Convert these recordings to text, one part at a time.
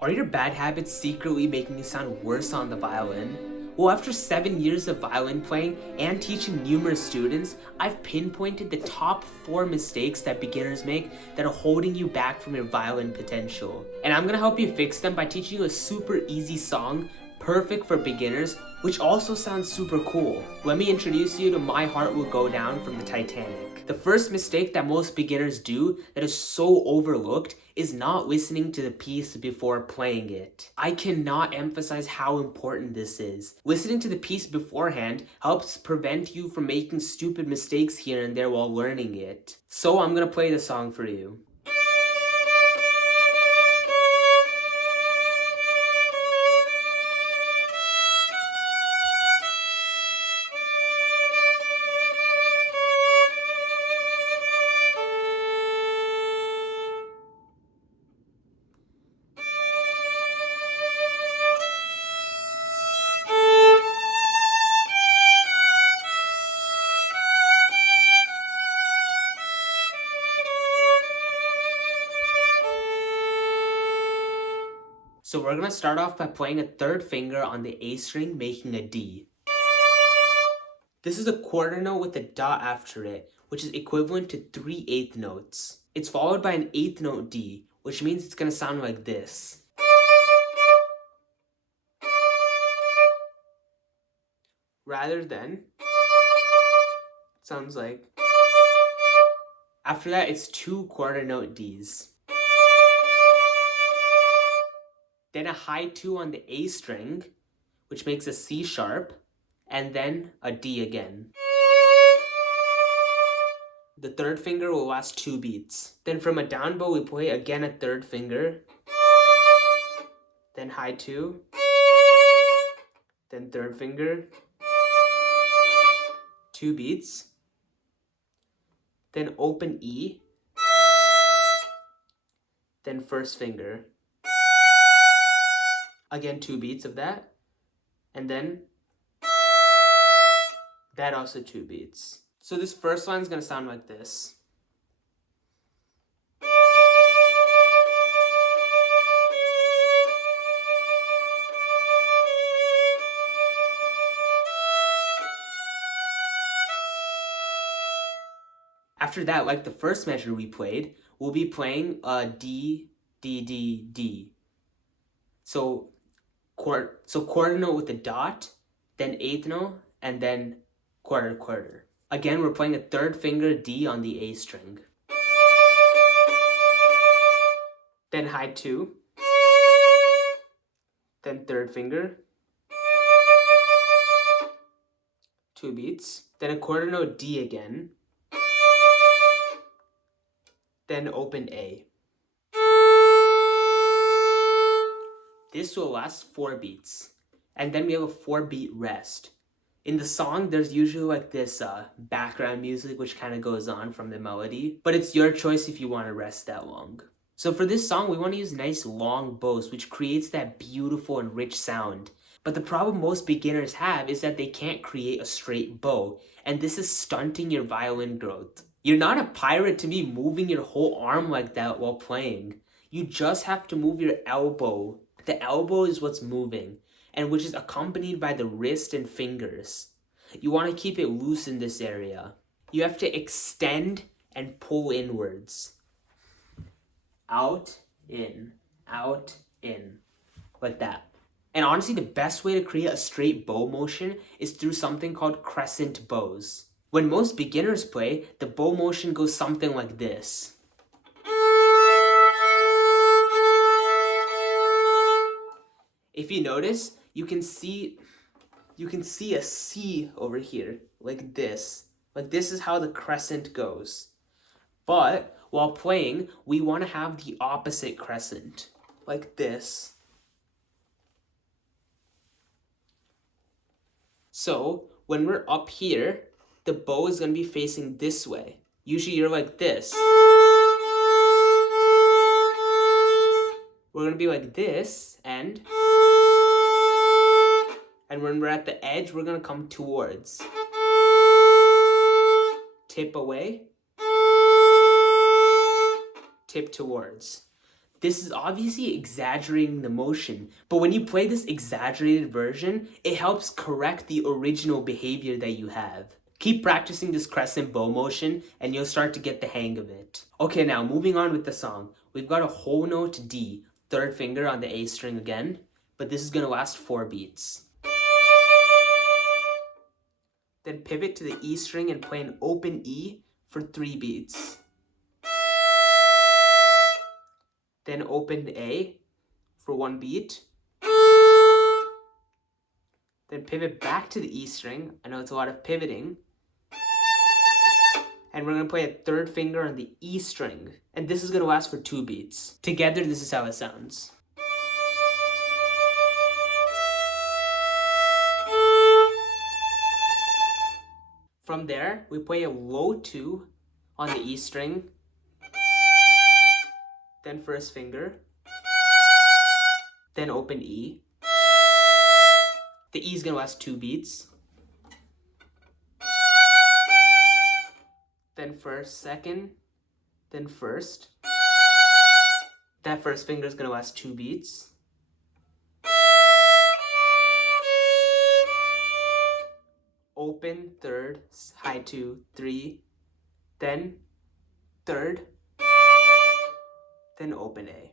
Are your bad habits secretly making you sound worse on the violin? Well, after 7 years of violin playing and teaching numerous students, I've pinpointed the top 4 mistakes that beginners make that are holding you back from your violin potential. And I'm gonna help you fix them by teaching you a super easy song, perfect for beginners, which also sounds super cool. Let me introduce you to My Heart Will Go Down from the Titanic. The first mistake that most beginners do that is so overlooked is not listening to the piece before playing it. I cannot emphasize how important this is. Listening to the piece beforehand helps prevent you from making stupid mistakes here and there while learning it. So I'm gonna play the song for you. So we're gonna start off by playing a third finger on the A string, making a D. This is a quarter note with a dot after it, which is equivalent to 3/8 notes. It's followed by an 8th note D, which means it's gonna sound like this. Rather than, sounds like. After that, it's 2 quarter note Ds. Then a high 2 on the A string, which makes a C sharp, and then a D again. The third finger will last 2 beats. Then from a down bow, we play again a third finger, then high 2, then third finger, 2 beats, then open E, then first finger. Again, 2 beats of that, and then that also 2 beats. So this first line is going to sound like this. After that, like the first measure we played, we'll be playing a D, D, D, D. So quarter note with a dot, then 8th note, and then quarter, quarter. Again, we're playing a third finger D on the A string. Then high 2, then third finger, 2 beats, then a quarter note D again, then open A. This will last 4 beats, and then we have a 4-beat rest. In the song, there's usually like this background music which kind of goes on from the melody, but it's your choice if you want to rest that long. So for this song, we want to use nice long bows, which creates that beautiful and rich sound. But the problem most beginners have is that they can't create a straight bow, and this is stunting your violin growth. You're not a pirate to be moving your whole arm like that while playing. You just have to move your elbow. The elbow is what's moving, and which is accompanied by the wrist and fingers. You want to keep it loose in this area. You have to extend and pull inwards. Out, in, like that. And honestly, the best way to create a straight bow motion is through something called crescent bows. When most beginners play, the bow motion goes something like this. If you notice, you can see a C over here, like this. Like this is how the crescent goes. But while playing, we want to have the opposite crescent, like this. So when we're up here, the bow is going to be facing this way. Usually you're like this. We're going to be like this, and when we're at the edge, we're going to come towards. Tip away. Tip towards. This is obviously exaggerating the motion, but when you play this exaggerated version, it helps correct the original behavior that you have. Keep practicing this crescent bow motion and you'll start to get the hang of it. Okay, now moving on with the song. We've got a whole note D, third finger on the A string again, but this is gonna last 4 beats. Then pivot to the E string and play an open E for 3 beats. Then open A for 1 beat. Then pivot back to the E string. I know it's a lot of pivoting. And we're gonna play a third finger on the E string. And this is gonna last for 2 beats. Together, this is how it sounds. From there, we play a low 2 on the E string. Then first finger. Then open E. The E is gonna last 2 beats. Then first, second, then first. That first finger is gonna last 2 beats. Open, third, high 2, 3, then third, then open A.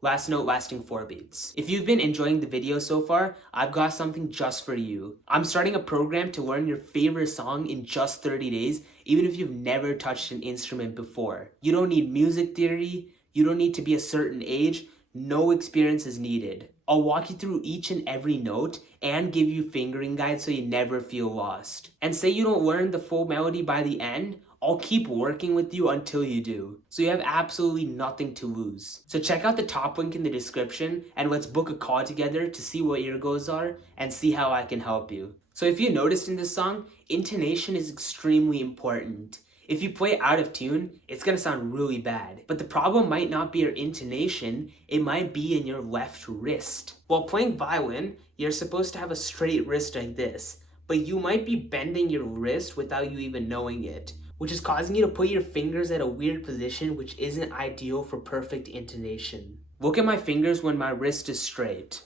Last note lasting 4 beats. If you've been enjoying the video so far, I've got something just for you. I'm starting a program to learn your favorite song in just 30 days, even if you've never touched an instrument before. You don't need music theory, you don't need to be a certain age, no experience is needed. I'll walk you through each and every note and give you fingering guides so you never feel lost. And say you don't learn the full melody by the end, I'll keep working with you until you do. So you have absolutely nothing to lose. So check out the top link in the description and let's book a call together to see what your goals are and see how I can help you. So if you noticed in this song, intonation is extremely important. If you play out of tune, it's gonna sound really bad. But the problem might not be your intonation, it might be in your left wrist. While playing violin, you're supposed to have a straight wrist like this, but you might be bending your wrist without you even knowing it, which is causing you to put your fingers at a weird position which isn't ideal for perfect intonation. Look at my fingers when my wrist is straight.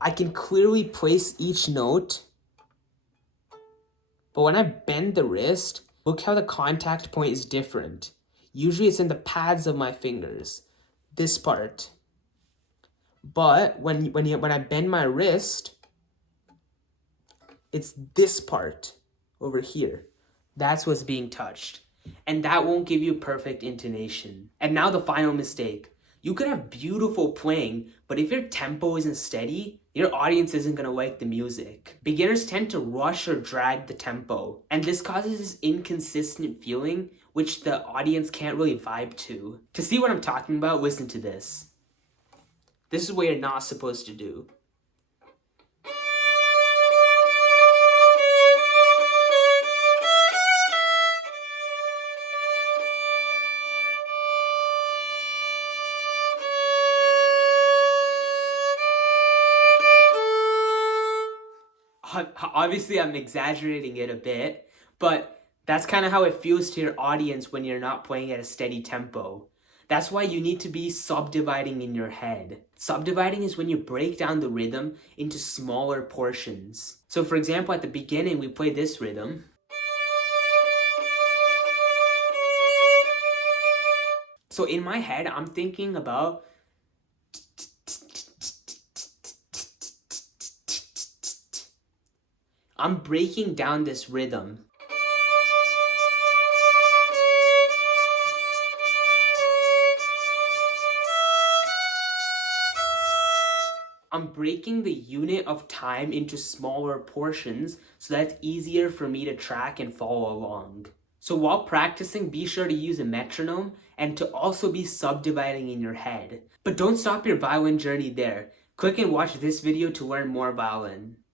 I can clearly place each note, but when I bend the wrist, look how the contact point is different. Usually it's in the pads of my fingers, this part. But when I bend my wrist, it's this part over here. That's what's being touched. And that won't give you perfect intonation. And now the final mistake. You could have beautiful playing, but if your tempo isn't steady, your audience isn't gonna like the music. Beginners tend to rush or drag the tempo, and this causes this inconsistent feeling which the audience can't really vibe to. To see what I'm talking about, listen to this. This is what you're not supposed to do. Obviously, I'm exaggerating it a bit, but that's kind of how it feels to your audience when you're not playing at a steady tempo. That's why you need to be subdividing in your head. Subdividing is when you break down the rhythm into smaller portions. So for example, at the beginning, we play this rhythm. So in my head, I'm thinking about I'm breaking down this rhythm. I'm breaking the unit of time into smaller portions so that's easier for me to track and follow along. So while practicing, be sure to use a metronome and to also be subdividing in your head. But don't stop your violin journey there. Click and watch this video to learn more violin.